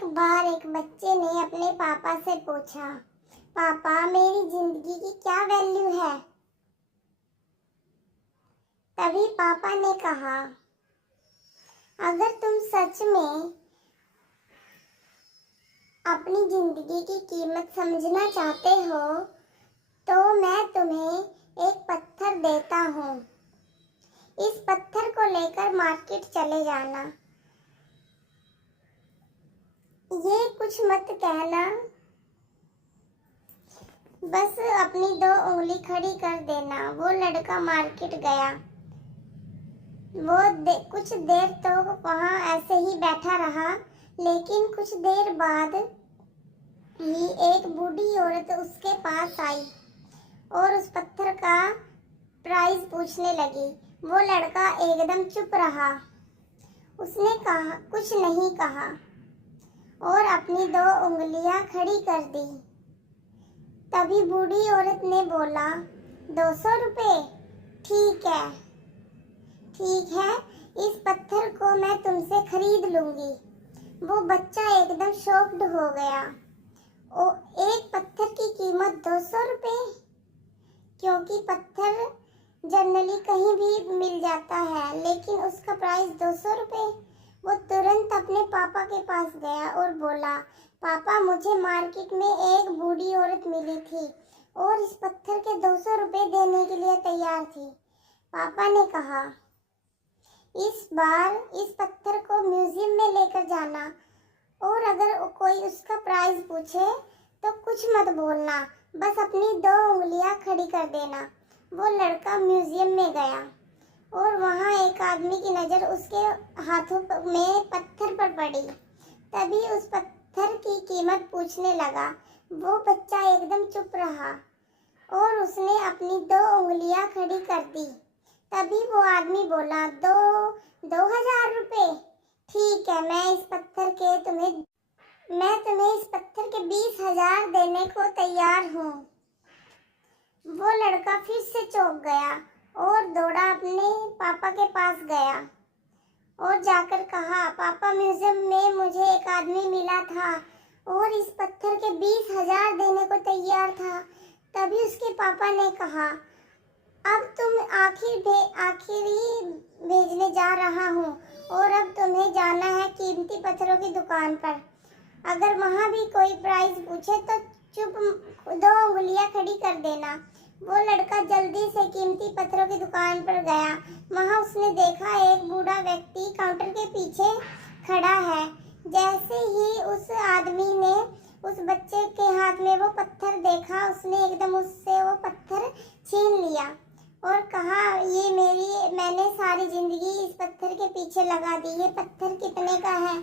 एक बार एक बच्चे ने अपने पापा से पूछा, पापा मेरी जिंदगी की क्या वैल्यू है। तभी पापा ने कहा, अगर तुम सच में अपनी जिंदगी की कीमत समझना चाहते हो तो मैं तुम्हें एक पत्थर देता हूँ। इस पत्थर को लेकर मार्केट चले जाना। ये कुछ मत कहना, बस अपनी 2 उंगली खड़ी कर देना। वो लड़का मार्केट गया। कुछ देर तो वहाँ ऐसे ही बैठा रहा, लेकिन कुछ देर बाद ही एक बूढ़ी औरत उसके पास आई और उस पत्थर का प्राइस पूछने लगी। वो लड़का एकदम चुप रहा। उसने कुछ नहीं कहा और अपनी 2 उंगलियां खड़ी कर दी। तभी बूढ़ी औरत ने बोला, 200 रुपये? ठीक है, इस पत्थर को मैं तुमसे खरीद लूंगी। वो बच्चा एकदम शॉक्ड हो गया। एक पत्थर की कीमत 200 रुपये? क्योंकि पत्थर जनरली कहीं भी मिल जाता है, लेकिन उसका प्राइस 200 रुपये। वो तुरंत अपने पापा के पास गया और बोला, पापा मुझे मार्केट में एक बूढ़ी औरत मिली थी और इस पत्थर के 200 रुपये देने के लिए तैयार थी। पापा ने कहा, इस बार इस पत्थर को म्यूजियम में लेकर जाना और अगर कोई उसका प्राइस पूछे तो कुछ मत बोलना, बस अपनी 2 उंगलियां खड़ी कर देना। वो लड़का म्यूजियम में गया और वहाँ एक आदमी की नज़र उसके हाथों में पत्थर पर पड़ी। तभी उस पत्थर की कीमत पूछने लगा। वो बच्चा एकदम चुप रहा और उसने अपनी 2 उंगलियां खड़ी कर दी। तभी वो आदमी बोला, 2000 रुपये? ठीक है, मैं तुम्हें इस पत्थर के 20,000 देने को तैयार हूँ। वो लड़का फिर से चौंक गया और दौड़ा अपने पापा के पास गया और जाकर कहा, पापा म्यूजियम में मुझे एक आदमी मिला था और इस पत्थर के 20,000 देने को तैयार था। तभी उसके पापा ने कहा, अब तुम आखिरी भेजने जा रहा हूँ और अब तुम्हें जाना है कीमती पत्थरों की दुकान पर। अगर वहाँ भी कोई प्राइस पूछे तो चुप 2 उंगलियां खड़ी कर देना। वो लड़का जल्दी से कीमती पत्थरों की दुकान पर गया। वहाँ उसने देखा एक बूढ़ा व्यक्ति काउंटर के पीछे खड़ा है। जैसे ही उस आदमी ने उस बच्चे के हाथ में वो पत्थर देखा, उसने एकदम उससे वो पत्थर छीन लिया और कहा, मैंने सारी जिंदगी इस पत्थर के पीछे लगा दी। ये पत्थर कितने का है?